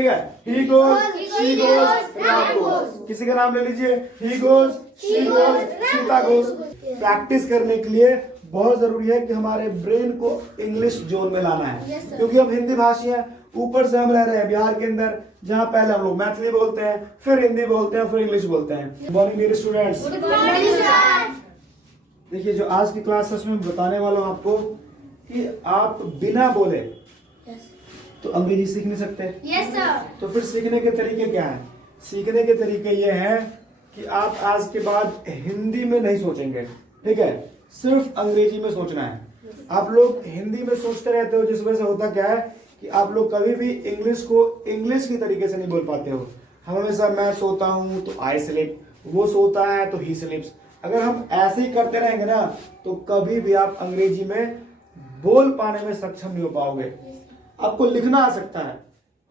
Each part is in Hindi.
ठीक है, he goes, she goes, Ram goes। किसी का नाम ले लीजिए, he goes, she goes, Sita goes। Practice करने के लिए बहुत जरूरी है कि हमारे ब्रेन को इंग्लिश जोन में लाना है, क्योंकि हम हिंदी भाषी हैं। ऊपर से हम रह रहे हैं बिहार के अंदर, जहाँ पहले हम लोग मैथिली बोलते हैं, फिर हिंदी बोलते हैं, फिर इंग्लिश बोलते हैं। गुड मॉर्निंग मेरे स्टूडेंट्स। देखिए, जो आज की क्लास है उसमें बताने वाला हूँ आपको कि आप बिना बोले तो अंग्रेजी सीख नहीं सकते। Yes sir. तो फिर सीखने के तरीके क्या हैं? सीखने के तरीके ये हैं कि आप आज के बाद हिंदी में नहीं सोचेंगे, ठीक है, सिर्फ अंग्रेजी में सोचना है। आप लोग हिंदी में सोचते रहते हो, जिस वजह से होता क्या है कि आप लोग कभी भी इंग्लिश को इंग्लिश की तरीके से नहीं बोल पाते हो। हम हमेशा मैं सोता हूँ तो आई स्लिप, वो सोता है तो ही स्लिप्स। अगर हम ऐसे ही करते रहेंगे ना तो कभी भी आप अंग्रेजी में बोल पाने में सक्षम नहीं हो पाओगे। आपको लिखना आ सकता है,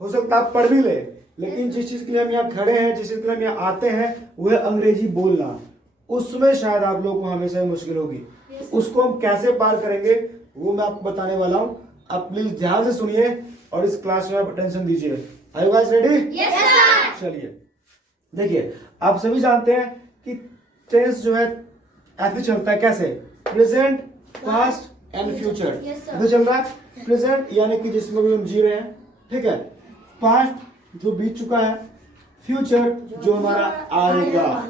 हो सकता है आप पढ़ भी ले, लेकिन जिस चीज के लिए हम यहाँ खड़े हैं, जिस चीज के लिए हम यहाँ आते हैं, वह अंग्रेजी बोलना, उसमें शायद आप लोगों को हमेशा मुश्किल होगी। उसको हम कैसे पार करेंगे वो मैं आपको बताने वाला हूँ। आप प्लीज ध्यान से सुनिए और इस क्लास में आप अटेंशन दीजिए। Are you guys ready? Yes sir. चलिए, देखिए, आप सभी जानते हैं कि टेंस जो है ऐसे चलता है, कैसे? Present, past and future. ऐसे चल रहा है। प्रेजेंट यानी कि जिसमें भी हम जी रहे हैं, ठीक है। पास्ट जो बीत चुका है, फ्यूचर जो हमारा आएगा।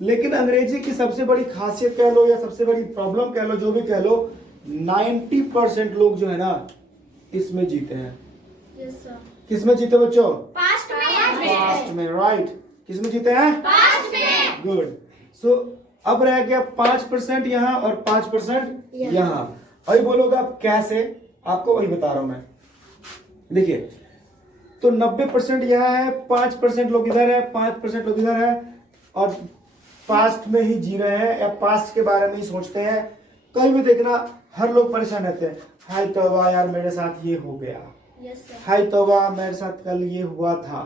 लेकिन अंग्रेजी की सबसे बड़ी खासियत कह लो या सबसे बड़ी प्रॉब्लम कह लो, जो भी कह लो, 90% लोग जो है ना इसमें जीते हैं। Yes sir. किसमें जीते बच्चों? पास्ट पास्ट में, राइट। किसमें जीते हैं? पास्ट में। गुड। सो अब रह गया 5% यहाँ और 5% यहाँ। अभी बोलोगे आप कैसे? आपको वही बता रहा हूं मैं। देखिए, तो 90% यहाँ है, 5% लोग इधर है, 5% लोग इधर है, और पास्ट में ही जी रहे हैं या पास्ट के बारे में ही सोचते हैं। कहीं भी देखना हर लोग परेशान रहते हैं। हाय तौबा यार, मेरे साथ ये हो गया। Yes sir. हाय तौबा, मेरे साथ कल ये हुआ था।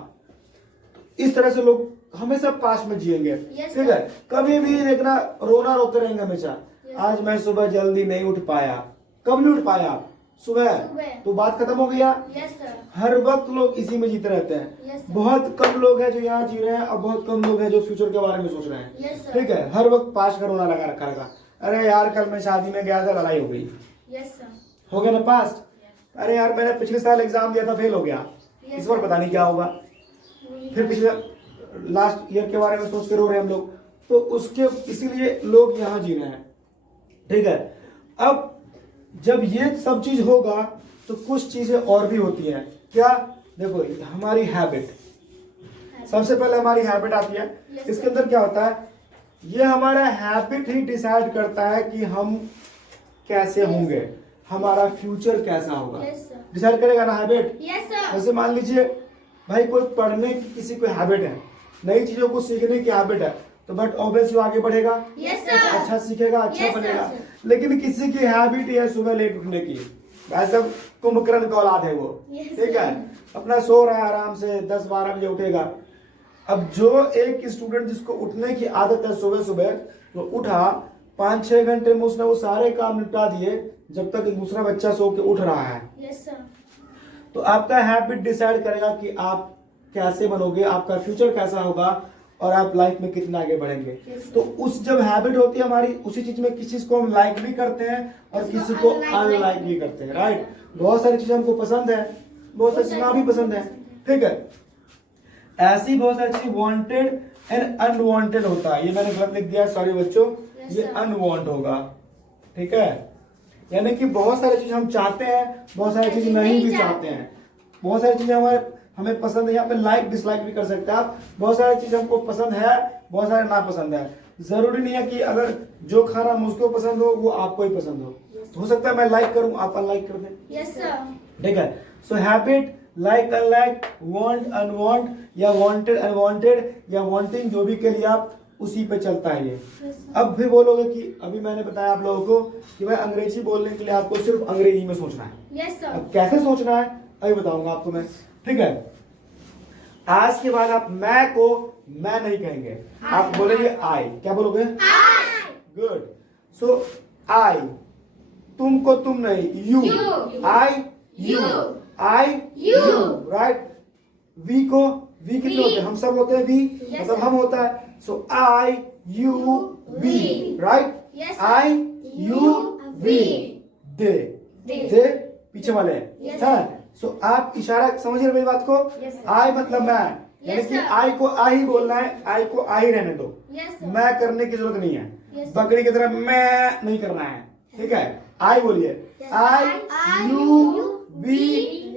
तो इस तरह से लोग हमेशा पास्ट में जिएंगे, Yes, ठीक है। कभी भी देखना रोना रोते रहेंगे हमेशा। आज मैं सुबह जल्दी नहीं उठ पाया। कब नहीं उठ पाया? सुबह। तो बात खत्म हो गया। Yes sir. हर वक्त लोग इसी में जीते रहते हैं। Yes, sir. बहुत कम लोग हैं जो यहाँ जी रहे हैं और बहुत कम लोग हैं जो फ्यूचर के बारे में सोच रहे हैं। Yes, sir. ठीक है, हर वक्त पास्ट का रोना लगा रखा रहेगा। अरे यार, कल मैं शादी में गया था, लड़ाई हो गई। Yes sir. हो गया ना पास्ट। अरे यार, मैंने पिछले साल एग्जाम दिया था, फेल हो गया। Yes, इस बार पता नहीं क्या होगा। फिर पिछले लास्ट ईयर के बारे में सोच के रो रहे हैं हम लोग। तो उसके इसीलिए लोग यहाँ जी रहे हैं, ठीक है। अब जब ये सब चीज होगा तो कुछ चीजें और भी होती हैं। क्या? देखो, हमारी हैबिट, सबसे पहले हमारी हैबिट आती है। Yes, इसके अंदर क्या होता है? ये हमारा हैबिट ही डिसाइड करता है कि हम कैसे होंगे, हमारा फ्यूचर कैसा होगा। Yes, sir. डिसाइड करेगा ना हैबिट। Yes sir. जैसे मान लीजिए भाई, कोई पढ़ने की किसी को हैबिट है, नई चीजों को सीखने की हैबिट है, तो बट ऑब्वियसली आगे बढ़ेगा। Yes, sir. अच्छा सीखेगा, अच्छा Yes, sir, बनेगा। sir. लेकिन किसी की हैबिट है सुबह लेट उठने की, ऐसा कुंभकर्ण का औलाद है वो, Yes, ठीक है, sir. अपना सो रहा है आराम से, 10-12 बजे उठेगा। अब जो एक स्टूडेंट जिसको उठने की आदत है सुबह सुबह, तो उठा 5-6 घंटे में उसने वो सारे काम निपटा दिए, जब तक एक दूसरा बच्चा सो के उठ रहा है। Yes sir. तो आपका हैबिट डिसाइड करेगा कि आप कैसे बनोगे, आपका फ्यूचर कैसा होगा और आप लाइफ में कितना आगे बढ़ेंगे। Yes, तो उस जब हैबिट होती है हमारी, उसी चीज में किसी चीज को हम लाइक भी करते हैं और किसी को अनलाइक भी करते हैं, राइट। बहुत सारी चीजें हमको पसंद है, बहुत सारी चीजें भी पसंद है, ठीक है। ऐसी बहुत सारी चीज वांटेड एंड अनवांटेड होता है। ये मैंने गलत लिख दिया, सॉरी बच्चों, ये अनवांट होगा, ठीक है। यानी कि बहुत सारी चीज हम चाहते हैं, बहुत सारी चीज नहीं भी चाहते हैं। बहुत सारी चीजें हमें पसंद है, यहाँ पे लाइक डिसलाइक भी कर सकते हैं आप। बहुत सारी चीज हमको पसंद है, बहुत सारे ना पसंद है। जरूरी नहीं है कि अगर जो खाना मुझको पसंद हो वो आपको ही पसंद हो सकता है मैं लाइक करूं, आप अनलाइक कर दें। Yes sir. ठीक है। So habit, like unlike, want unwant, या वांटेड अनवांटेड, या वांटिंग, जो भी करिए आप, उसी पे चलता है ये। अब भी बोलोगे कि अभी मैंने बताया आप लोगों को कि मैं अंग्रेजी बोलने के लिए आपको सिर्फ अंग्रेजी में सोचना है। Yes sir. अब कैसे सोचना है अभी बताऊंगा आपको मैं, ठीक है। आज के बाद आप मैं को मैं नहीं कहेंगे, आप बोलेंगे आई। क्या बोलोगे? गुड। सो आई, तुमको तुम नहीं, you. You. I, you. You. I, You. Right. We कितने होते हैं? हम सब होते हैं वी, मतलब हम होता है। So I you we, right? Yes, sir. I you we, they दे पीछे वाले Yes, हैं। सो आप इशारा समझ रहे मेरी बात को? Yes, sir. आई मतलब मैं, यानी Yes, कि sir. आई को आई ही बोलना है, आई को आई रहने दो, Yes, sir. मैं करने की जरूरत नहीं है। Yes, sir. बकरी की तरह मैं नहीं करना है, ठीक है? आई बोलिए, आई यू वी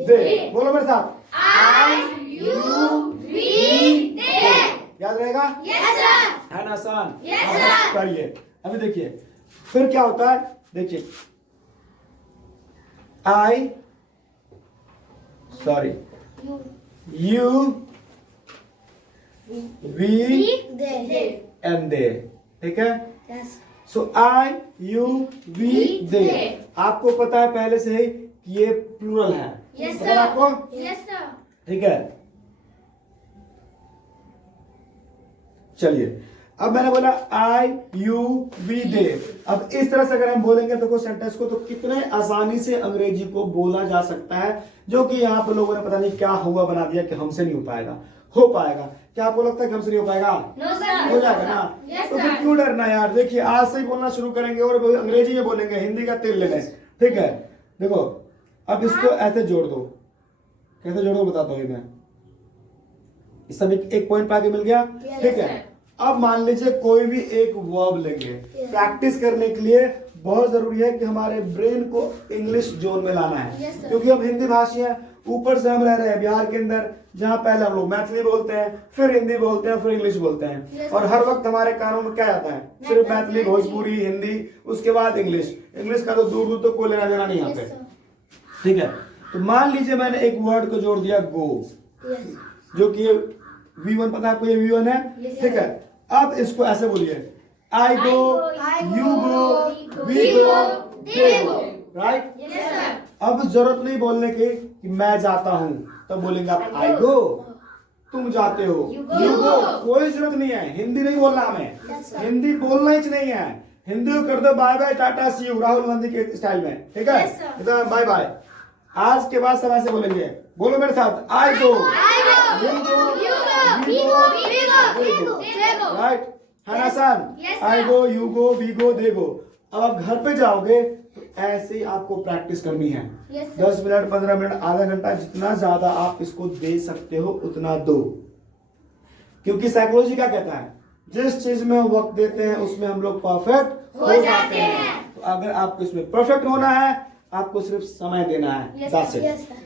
दे, बोलो मेरे साथ, I, you, we, they. याद रहेगा? Yes, sir. है ना आसान? Yes, अब sir. करिए। अभी देखिए फिर क्या होता है, देखिए I, sorry, You, you we they. And they, ठीक है? Yes. So I you we they. आपको पता है पहले से ही कि ये प्लूरल है, Yes, पता है आपको? Yes, sir. ठीक है, चलिए अब मैंने बोला आई यू वी दे। अब इस तरह से अगर हम बोलेंगे तो सेंटेंस को, तो कितने आसानी से अंग्रेजी को बोला जा सकता है, जो कि यहाँ पर लोगों ने पता नहीं क्या हुआ बना दिया कि हमसे नहीं हो पाएगा। हो पाएगा। क्या आपको लगता है कि हमसे नहीं हो पाएगा? No, sir. हो जाएगा ना? Yes, तो फिर sir. क्यों डरना यार? देखिए आज से ही बोलना शुरू करेंगे और अंग्रेजी में बोलेंगे, हिंदी का तेल लेंगे, ठीक है? देखो अब इसको ऐसे जोड़ दो, कैसे जोड़ो बताता हूँ मैं। इस सब एक पॉइंट पाके मिल गया, Yes, ठीक है? अब मान लीजिए कोई भी एक वर्ब लेंगे, प्रैक्टिस करने के लिए बहुत जरूरी है कि हमारे ब्रेन को इंग्लिश जोन में लाना है। Yes, sir. क्योंकि हम हिंदी भाषी हैं, ऊपर से हम रह रहे हैं बिहार के अंदर, जहाँ पहले हम लोग मैथिली बोलते हैं, फिर हिंदी बोलते हैं, फिर इंग्लिश बोलते हैं। Yes, और sir. हर वक्त हमारे कानों में क्या आता है? सिर्फ मैथिली, भोजपुरी, हिंदी, उसके बाद इंग्लिश। इंग्लिश का तो दूर दूर तो कोई लेना देना नहीं यहाँ Yes, पे, sir. ठीक है? तो मान लीजिए मैंने एक वर्ड को जोड़ दिया गो, Yes. जो कि ये V1, पता है आपको ये V1 है, Yes, ठीक है? अब इसको ऐसे बोलिए, I go, I you go, go, we we go, go, they they go, go. Right? Yes, sir. अब जरूरत नहीं बोलने की कि मैं जाता हूं, तब बोलेंगे आप आई गो, तुम जाते हो, You go. यू गो। कोई जरूरत नहीं है, हिंदी नहीं बोलना हमें, Yes, sir. हिंदी बोलना ही नहीं है। हिंदी को कर दो bye bye tata see you, Rahul Gandhi के स्टाइल में, ठीक है? Yes, sir. तो बाय बाय। आज के बाद सब ऐसे बोलेंगे, बोलो मेरे साथ, I go, I go, you go, you go, we we go, go, we go, they they go, go, they go. Right? है ना आसान? Yes, sir. I go, you go, we go, they go. अब आप घर पे जाओगे तो ऐसे ही आपको प्रैक्टिस करनी है। Yes, sir. 10 मिनट, 15 मिनट, आधा घंटा, जितना ज्यादा आप इसको दे सकते हो उतना दो। क्योंकि साइकोलॉजी क्या कहता है, जिस चीज में हम वक्त देते हैं उसमें हम लोग परफेक्ट हो जाते हैं। तो अगर आपको इसमें परफेक्ट होना है, आपको सिर्फ समय देना है। Yes, That's sir. it. Yes, sir.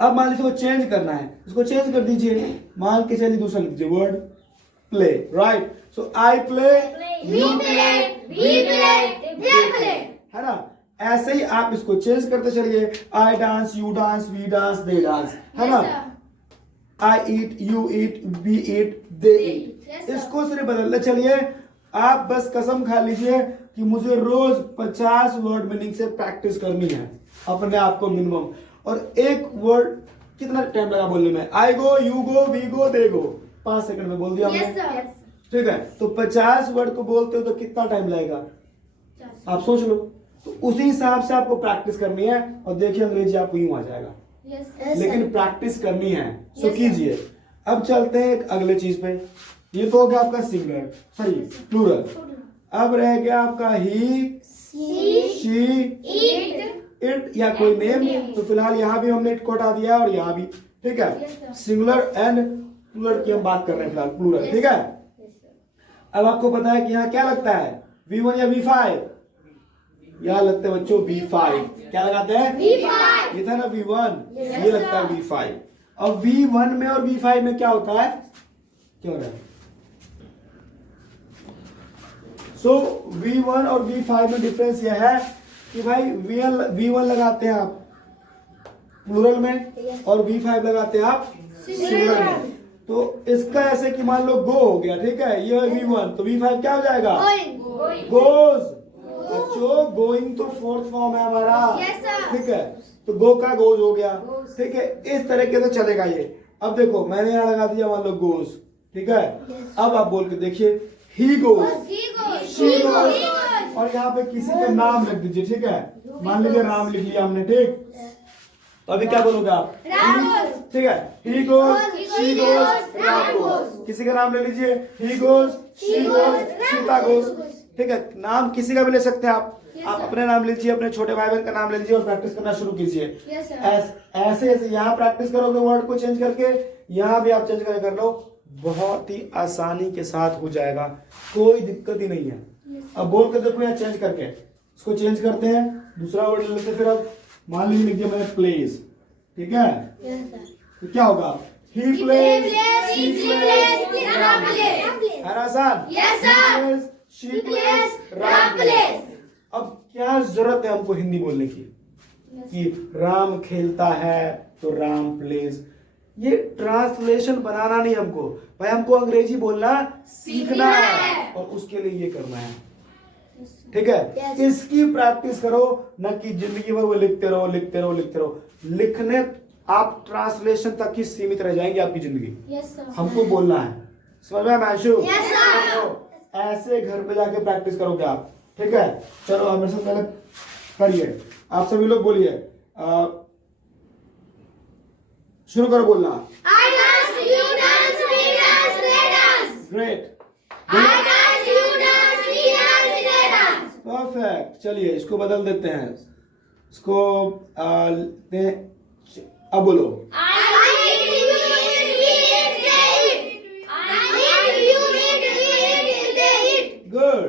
अब मान लीजिए को चेंज करना है, इसको चेंज कर दीजिए। मान के चलिए दूसरा लिख दीजिए word play, right? So I play, We play, we play, they play. है ना? ऐसे ही आप इसको चेंज करते चलिए, I dance, you dance, we dance, they dance, है Yes, ना? sir. I eat, you eat, we eat, they eat. Yes, sir. इसको सिर्फ बदलते चलिए। आप बस कसम खा लीजिए कि मुझे रोज 50 वर्ड मीनिंग से प्रैक्टिस करनी है अपने आप को मिनिमम। और एक वर्ड कितना टाइम लगा बोलने में? I go, you go, we go, they go, 5 second में बोल दिया Yes, हमने, sir. ठीक है? तो 50 वर्ड को बोलते हो तो कितना टाइम लगेगा आप सोच लो। तो उसी हिसाब से आपको प्रैक्टिस करनी है और देखिए अंग्रेजी आपको यूं आ जाएगा। Yes, sir. लेकिन प्रैक्टिस करनी है, सो Yes, sir. कीजिए। अब चलते हैं एक अगले चीज पे। ये तो हो गया आपका सिंगुलर, सॉरी प्लूरल। अब रह गया आपका ही, See, शी, eat, इट या कोई नेम। तो फिलहाल यहाँ भी हमने इट को हटा दिया और यहाँ भी, ठीक है? Yes, sir. Singular and plural की हम बात कर रहे हैं फिलहाल, प्लूरल, Yes, ठीक है? Yes, sir. अब आपको पता है कि यहाँ क्या लगता है, V1 या V5? यहाँ लगता है बच्चों V5। क्या लगाते हैं? V5. ये था ना V1, Yes, ये लगता है sir. V5। अब V1 में और V5 में क्या होता है? क्या हो रहा है? सो V1 और V5 में डिफरेंस यह है कि भाई V1 लगाते हैं आप प्लूरल में Yes. और V5 लगाते हैं आप सिंगुलर में। तो इसका ऐसे कि मान लो गो हो गया, ठीक है? ये V1, तो V5 क्या हो जाएगा? Going. गोज। बच्चों गोइंग तो फोर्थ फॉर्म है हमारा, Yes, sir. ठीक है? तो गो का गोज हो गया, Goes. ठीक है? इस तरह के तो चलेगा ये। अब देखो मैंने यहाँ लगा दिया मान लो गोज, ठीक है? Yes. अब आप बोल के देखिए, he goes, He goes. She She goes, goes. और यहाँ पे किसी का नाम रख दीजिए, ठीक है? मान लीजिए राम लिख लिया हमने, ठीक? अभी क्या बोलोगे आप? राम goes. ठीक है, he goes, He she goes, goes, Ram Ram goes. goes. किसी का नाम ले लीजिए, he goes, she He goes, goes, Ram Sita goes. goes. ठीक है, नाम किसी का भी ले सकते हैं आप। Yes, आप sir. अपने नाम लीजिए, अपने छोटे भाई बहन का नाम ले लीजिए और प्रैक्टिस करना शुरू कीजिए। Yes, sir. ऐसे ऐसे यहाँ प्रैक्टिस करोगे वर्ड को चेंज करके, यहाँ भी आप चेंज करके कर लो, बहुत ही आसानी के साथ हो जाएगा, कोई दिक्कत ही नहीं है। अब बोल के देखो यहाँ चेंज करके, इसको चेंज करते हैं, दूसरा वर्ड ले लेते हैं। फिर अब मान लीजिए लिख दिया मैंने प्लेज, ठीक है, Yes, sir. तो क्या होगा? He He plays, plays, she she plays, plays, Ram Ram plays. plays. है ना आसान? Yes, He sir. plays, she She plays, plays, Ram Ram plays. plays. अब क्या जरूरत है हमको हिंदी बोलने की कि राम खेलता है तो राम प्लेज? ये ट्रांसलेशन बनाना नहीं हमको भाई, हमको अंग्रेजी बोलना सीखना है और उसके लिए ये करना है, ठीक है। Yes. इसकी प्रैक्टिस करो, न कि जिंदगी भर वो लिखते रहो लिखते रहो लिखते रहो। लिखने आप ट्रांसलेशन तक ही सीमित रह जाएंगे आपकी जिंदगी। Yes, sir. हमको बोलना है, समझ में आया मैशू? Yes, sir. ऐसे घर पे जाके प्रैक्टिस करोगे आप, ठीक है। चलो अब मेरे से पहले करिए, आप सभी लोग बोलिए, शुरू करो बोलना। I dance, you dance, we dance, they dance. Great, I dance, you dance, we dance, they dance. Perfect. चलिए इसको बदल देते हैं, इसको अब बोलो। I eat, you eat, we eat, they eat. I eat, you eat, we eat, they eat. Good,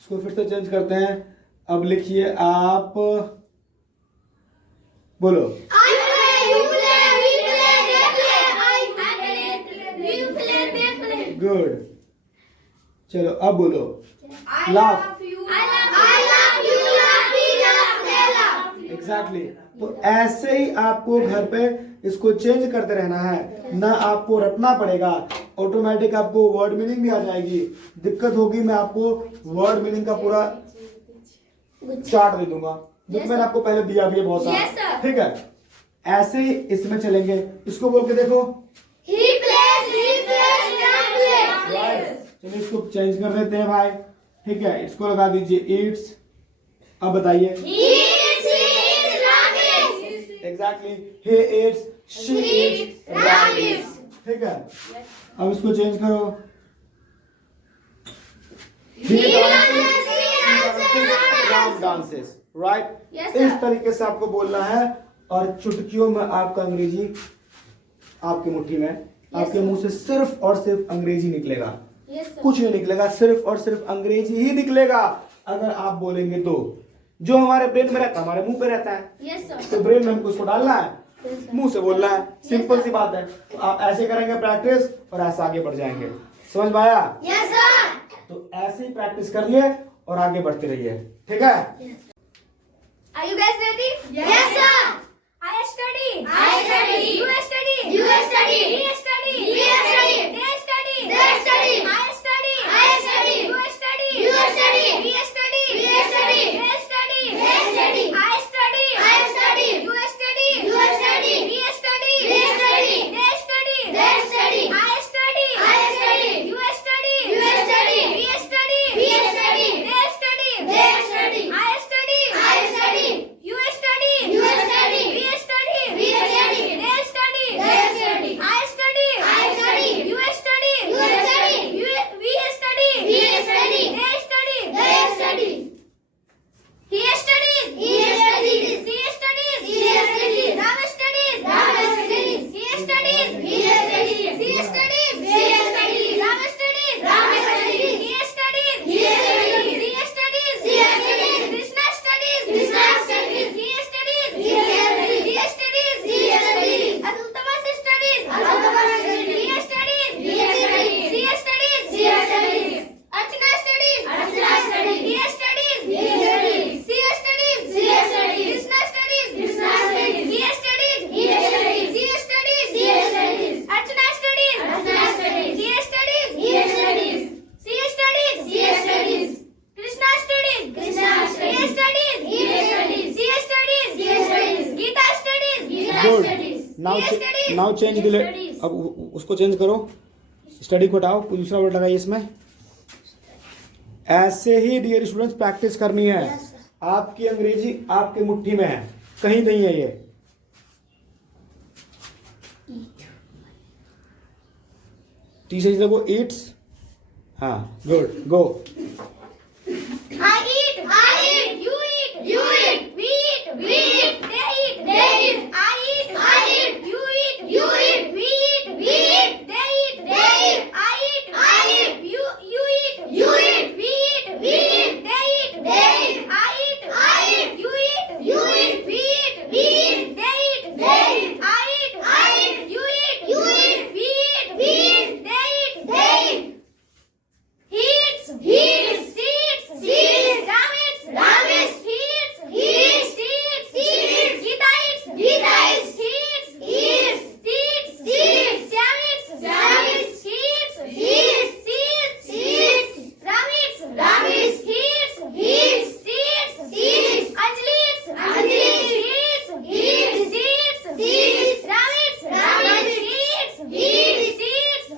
इसको फिर से चेंज करते हैं। अब लिखिए आप, बोलो। I play, you play, we play, they play. I play, you play, they play. Good, चलो अब बोलो। I Laugh. love you. I love you. Laugh, we laugh, they laugh. Exactly तो ऐसे ही आपको घर पे इसको चेंज करते रहना है, ना आपको रटना पड़ेगा, ऑटोमेटिक आपको वर्ड मीनिंग भी आ जाएगी। दिक्कत होगी मैं आपको वर्ड मीनिंग का पूरा चार्ट दे दूंगा, जो कि मैंने आपको पहले दिया भी है बहुत Yes, sir. सारा, ठीक है। ऐसे ही इसमें चलेंगे, इसको बोल के देखो। He plays, Ram plays. Right, चलिए इसको चेंज कर देते हैं भाई, ठीक है। इसको लगा दीजिए ईट्स। अब बताइए। He eats, Ram eats. Exactly, he eats, she eats, Ram eats, ठीक है। अब इसको चेंज करो। He dances, Ram dances, right? Yes, sir. इस तरीके से आपको बोलना है और चुटकियों में आपका अंग्रेजी आपकी मुट्ठी में, आपके मुंह से सिर्फ और सिर्फ अंग्रेजी निकलेगा, Yes, sir. कुछ नहीं निकलेगा, सिर्फ और सिर्फ अंग्रेजी ही निकलेगा अगर आप बोलेंगे तो। जो हमारे ब्रेन में रहता है हमारे मुंह पे रहता है, Yes, sir. तो ब्रेन में हमको उसको डालना है, Yes, sir. मुंह से बोलना है, सिंपल सी बात है। तो आप ऐसे करेंगे प्रैक्टिस और ऐसे आगे बढ़ जाएंगे, समझ में आया? Yes, sir. तो ऐसे ही प्रैक्टिस कर लिए और आगे बढ़ते रहिए, ठीक है। Are you guys ready? Yes, sir. I study. I study. You study. You study. He study. He study. They study. They study. I study. I study. You study. You study. He study. He study. They study. They study. I study. I study. You study. You study. He study. He study. They study. They study. I study. I study. You study. You study. He study. He study. They study. They study. I study. I study. You study. You study. We study. We study. They study. They study. I study. I study. You study. You study. We study. We study. They study. They study. He studies. He studies. She studies. She studies. Ram studies. Ram studies. He studies. He studies. She studies. She studies. Ram studies. Ram studies. He studies. He studies. She studies. She studies. Krishna studies. Krishna studies. He studies. He studies. He studies. He studies. Adultama studies. Adultama studies. He studies. He studies. She studies. She studies. Archana studies. Archana studies. He studies. He studies. She studies. She studies. Krishna studies. Krishna studies. He studies. He studies. She studies. She studies. Archana studies. Archana studies. He studies. He studies. She studies. She studies. Krishna studies. Krishna studies. He studies. He studies. She studies. She studies. Gita studies. Gita good, studies. Now He studies. Now change He studies. अब उसको चेंज करो, स्टडी को हटाओ, कोई दूसरा वर्ड लगाइए इसमें। ऐसे ही डियर स्टूडेंट्स प्रैक्टिस करनी है। Yes, sir. आपकी अंग्रेजी आपके मुट्ठी में है, कहीं नहीं है ये, टीचर जी देखो ईट्स, हाँ good go. I eat. You eat. We eat. They eat. I eat. You eat. We eat. They eat. I eat. You eat. We eat. They eat. I eat. You eat. We eat. They eat. I eat. You eat. We eat. They eat. He eats. She eats. Ram eats. He eats. She eats. Geeta eats. He eats. She eats. Sam eats. He eats. She eats. Ram eats. He eats. She eats. Anjali eats. He eats. Ram eats.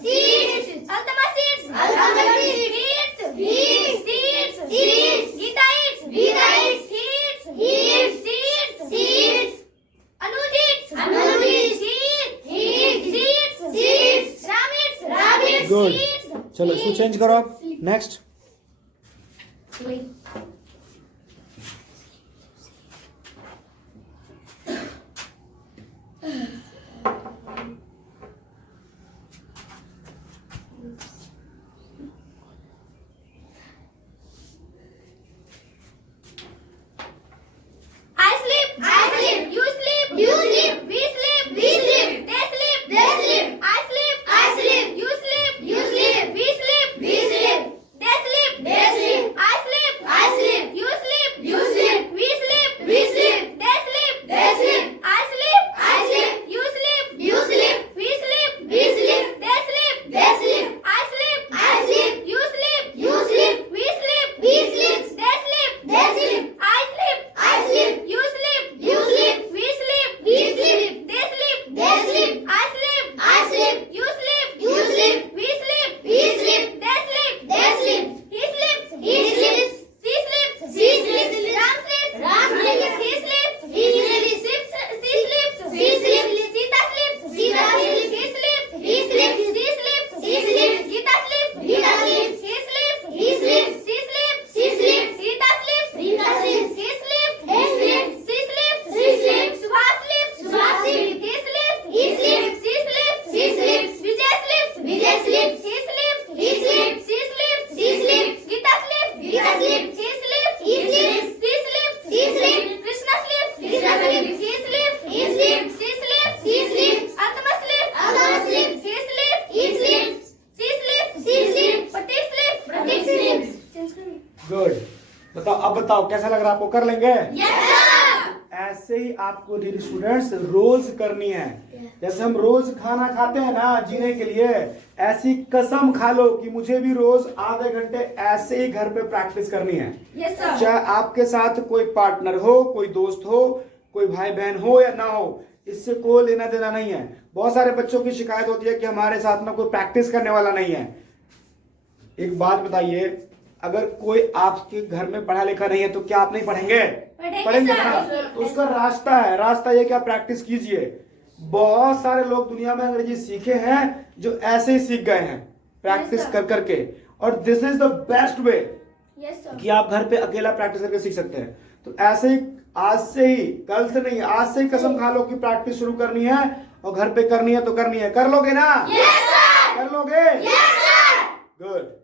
He eats. Altama eats. He eats. Geeta eats. He eats. She eats. Anuj eats. She eats. Ram eats. Good, She eats. चलो इसको चेंज करो आप। Next, I sleep. You sleep. We sleep. They sleep. I sleep. You sleep. We sleep. They sleep. I sleep. You sleep. We sleep. They sleep. I sleep. You sleep. We sleep. They sleep. I sleep. You sleep. We sleep. They sleep. I sleep. You sleep. We sleep. They sleep. I sleep. You sleep. We sleep. They sleep. He sleeps. She sleeps. Ram sleeps. He sleeps. She sleeps. Sita sleeps. He sleeps. She sleeps. Geeta sleeps. He sleeps. She sleeps. Sita sleeps. He sleeps. Subhas sleeps. He sleeps. She sleeps. Vijay sleeps. He sleeps. She sleeps. Geeta sleeps. He sleeps. Krishna sleeps. He sleeps. She sleeps. Atma sleeps. He sleeps. She sleeps. Pratik sleeps. Good. बताओ, अब बताओ कैसा लग रहा है आपको, कर लेंगे? Yes sir. ऐसे ही आपको डियर स्टूडेंट्स रोज करनी है। जैसे हम रोज खाना खाते हैं ना जीने के लिए, ऐसी कसम खा लो कि मुझे भी रोज आधे घंटे ऐसे ही घर पे प्रैक्टिस करनी है। Yes sir. चाहे आपके साथ कोई पार्टनर हो, कोई दोस्त हो, कोई भाई बहन हो या ना हो, इससे कोई लेना देना नहीं है। बहुत सारे बच्चों की शिकायत होती है कि हमारे साथ में कोई प्रैक्टिस करने वाला नहीं है। एक बात बताइए, अगर कोई आपके घर में पढ़ा लिखा नहीं है तो क्या आप नहीं पढ़ेंगे? पढ़ेंगे सर। ना। तो उसका रास्ता ये कि आप प्रैक्टिस कीजिए। बहुत सारे लोग दुनिया में अंग्रेजी सीखे हैं जो ऐसे ही सीख गए हैं, प्रैक्टिस सर। कर करके। और this is the best way Yes sir. कि आप घर पे अकेला प्रैक्टिस करके सीख सकते हैं। तो ऐसे ही आज से ही, कल से नहीं, आज से ही कसम खा लो कि प्रैक्टिस शुरू करनी है और घर पे करनी है तो करनी है। कर लोगे ना? Yes sir. कर लोगे? Yes sir. गुड।